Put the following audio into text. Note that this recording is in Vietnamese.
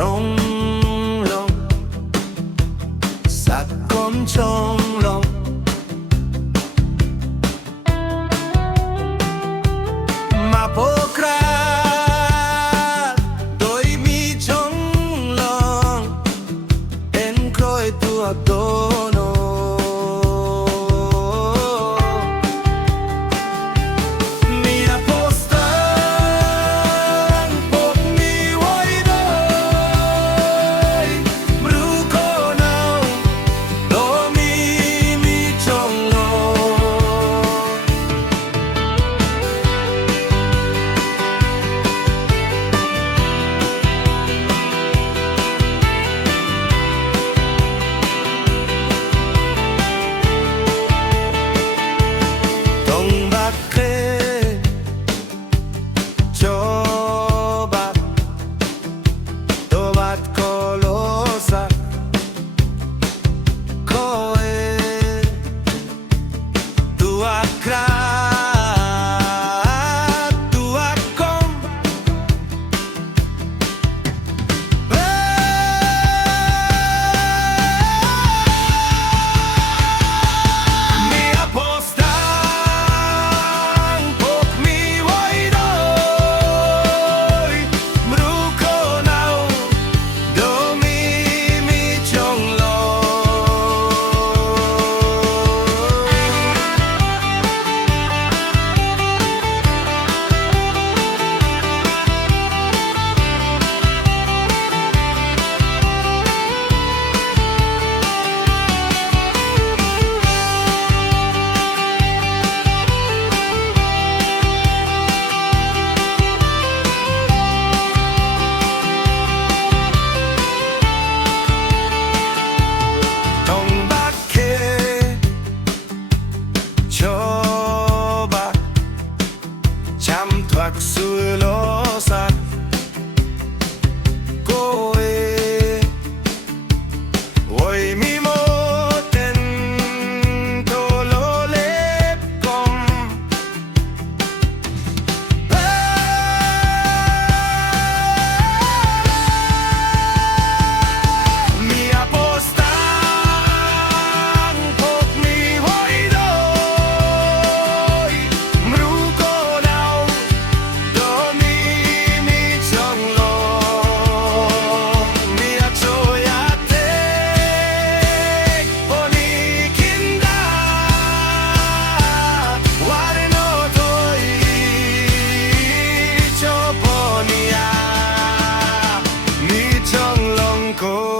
Chonglong sắc con Chonglong mà pokra đôi mi Chonglong en khơi tua tono thoát xuôi lối sát cô ơi ôi mi mô tên tô lô lép con mi apostan pok mi hoy đôi mru cô nào do mi mi Chonglong mi a trôi a te oni kinda ware no toi cho ponia mi Chonglong ko